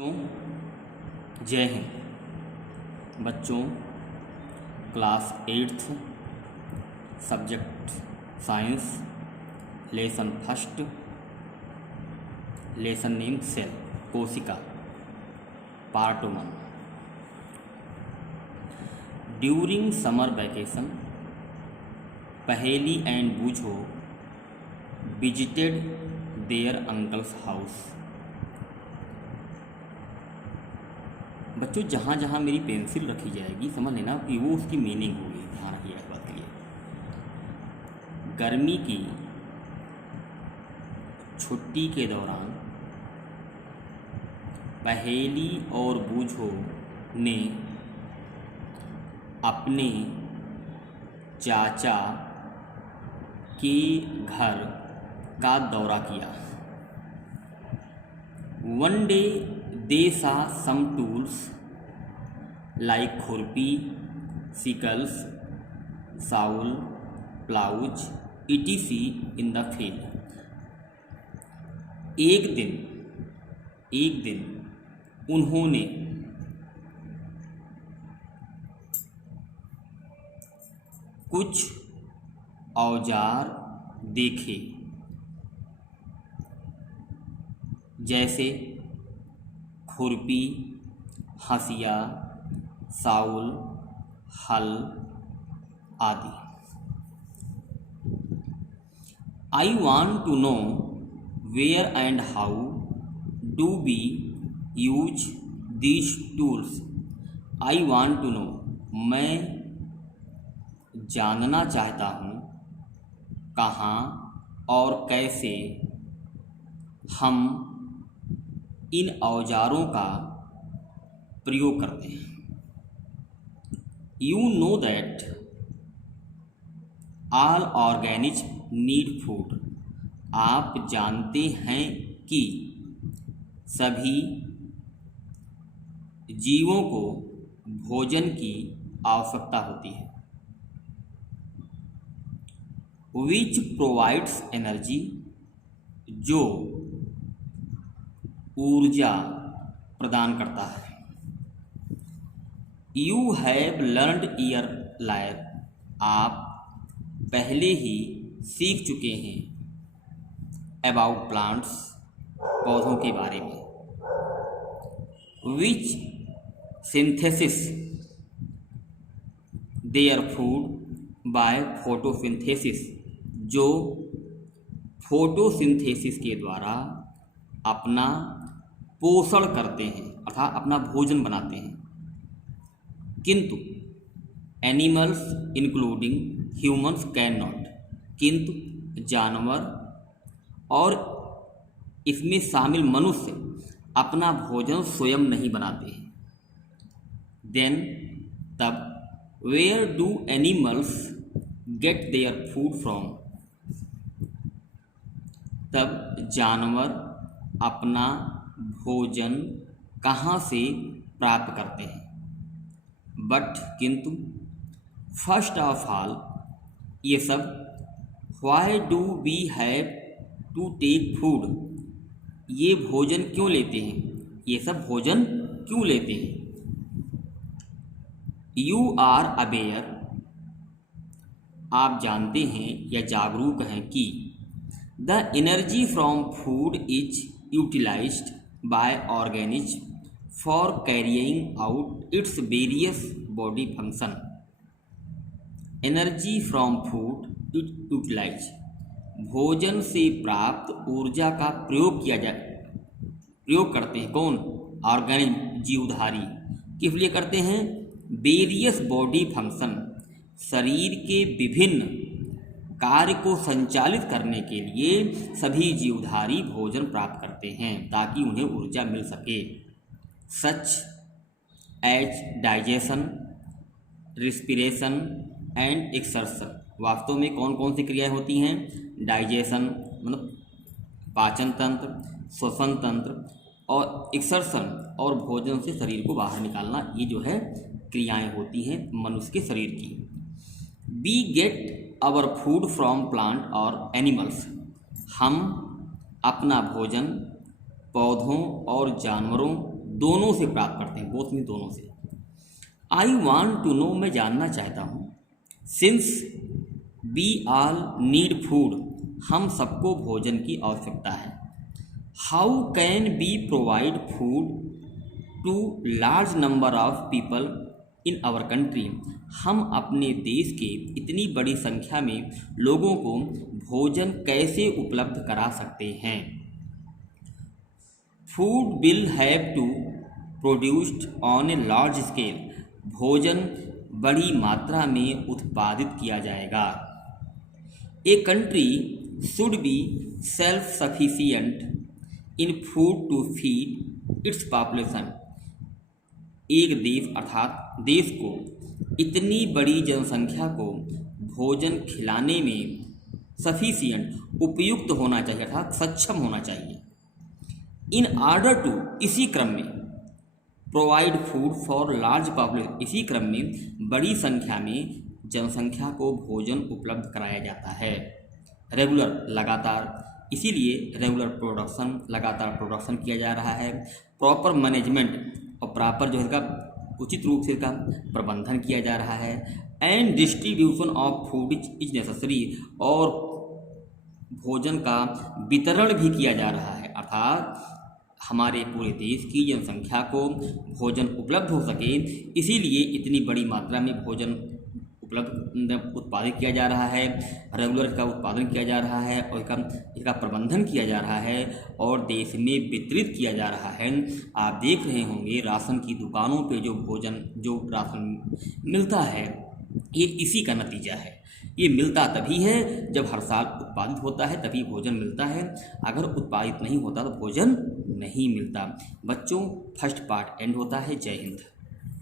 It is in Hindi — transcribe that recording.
जय हिंद बच्चों। Class 8th subject science, lesson first, lesson name cell, कोशिका, part 1। During summer vacation Paheli and Boojho visited their uncle's house. बच्चों, जहाँ जहाँ मेरी पेंसिल रखी जाएगी समझ लेना कि वो उसकी मीनिंग होगी। ध्यान रखिएगा इस बात के लिए। गर्मी की छुट्टी के दौरान पहेली और बूझो ने अपने चाचा के घर का दौरा किया। One day they saw some tools like खुरपी, sickles, sawl, plows, etc. in the field. एक दिन उन्होंने कुछ औजार देखे, जैसे खुरपी, हंसिया, साउल, हल आदि। I want to know where and how do we use these tools. I want to know, मैं जानना चाहता हूँ कहाँ और कैसे हम इन औजारों का प्रयोग करते हैं। You know that all organisms need food. आप जानते हैं कि सभी जीवों को भोजन की आवश्यकता होती है। विच प्रोवाइड्स एनर्जी, जो ऊर्जा प्रदान करता है। You have learned earlier, आप पहले ही सीख चुके हैं अबाउट प्लांट्स, पौधों के बारे में। Which synthesis their food by photosynthesis, जो फोटोसिंथेसिस के द्वारा अपना पोषण करते हैं अर्थात अपना भोजन बनाते हैं। किंतु animals including humans can not, किंतु जानवर और इसमें शामिल मनुष्य अपना भोजन स्वयं नहीं बनाते हैं। देन तब where do animals get their food from, तब जानवर अपना भोजन कहाँ से प्राप्त करते हैं। बट किंतु फर्स्ट ऑफ ऑल, ये सब why do we have to take food, ये भोजन क्यों लेते हैं, ये सब भोजन क्यों लेते हैं। यू आर अवेयर, आप जानते हैं या जागरूक हैं कि the energy from food is utilised by organisms for carrying out its various body function. Energy from food utilise, भोजन से प्राप्त ऊर्जा का प्रयोग करते हैं कौन, ऑर्गेनिज जीवधारी। किस लिए करते हैं, वेरियस बॉडी फंक्शन, शरीर के विभिन्न कार्य को संचालित करने के लिए सभी जीवधारी भोजन प्राप्त करते हैं ताकि उन्हें ऊर्जा मिल सके। Such as digestion, respiration and exertion, वास्तव में कौन कौन सी क्रियाएं होती हैं। डाइजेशन मतलब पाचन तंत्र, श्वसन तंत्र और एक्सर्शन और भोजन से शरीर को बाहर निकालना, ये जो है क्रियाएं होती हैं मनुष्य के शरीर की। We get our food from plant और एनिमल्स, हम अपना भोजन पौधों और जानवरों दोनों से प्राप्त करते हैं, बोथ में दोनों से। आई वॉन्ट टू नो, मैं जानना चाहता हूँ। Since we all need food, हम सबको भोजन की आवश्यकता है। How can we provide food to large number of people in our country, हम अपने देश के इतनी बड़ी संख्या में लोगों को भोजन कैसे उपलब्ध करा सकते हैं। Food will have to produced on a large scale, भोजन बड़ी मात्रा में उत्पादित किया जाएगा। A country should be self sufficient in food to feed its population, एक देश अर्थात देश को इतनी बड़ी जनसंख्या को भोजन खिलाने में सफिशिएंट, उपयुक्त होना चाहिए अर्थात सक्षम होना चाहिए। इन ऑर्डर टू, इसी क्रम में, provide food for large population, इसी क्रम में बड़ी संख्या में जनसंख्या को भोजन उपलब्ध कराया जाता है। रेगुलर, लगातार, इसीलिए रेगुलर प्रोडक्शन, लगातार प्रोडक्शन किया जा रहा है। प्रॉपर मैनेजमेंट, और प्रॉपर जो है इसका उचित रूप से इसका प्रबंधन किया जा रहा है। And distribution of food is necessary, और भोजन का वितरण भी किया जा रहा है, अर्थात हमारे पूरे देश की जनसंख्या को भोजन उपलब्ध हो सके, इसीलिए इतनी बड़ी मात्रा में भोजन उत्पादित किया जा रहा है। रेगुलर इसका उत्पादन किया जा रहा है और इसका प्रबंधन किया जा रहा है और देश में वितरित किया जा रहा है। आप देख रहे होंगे राशन की दुकानों पे जो भोजन, जो राशन मिलता है, ये इसी का नतीजा है। ये मिलता तभी है जब हर साल उत्पादित होता है, तभी भोजन मिलता है। अगर उत्पादित नहीं होता तो भोजन नहीं मिलता। बच्चों, फर्स्ट पार्ट एंड होता है। जय हिंद।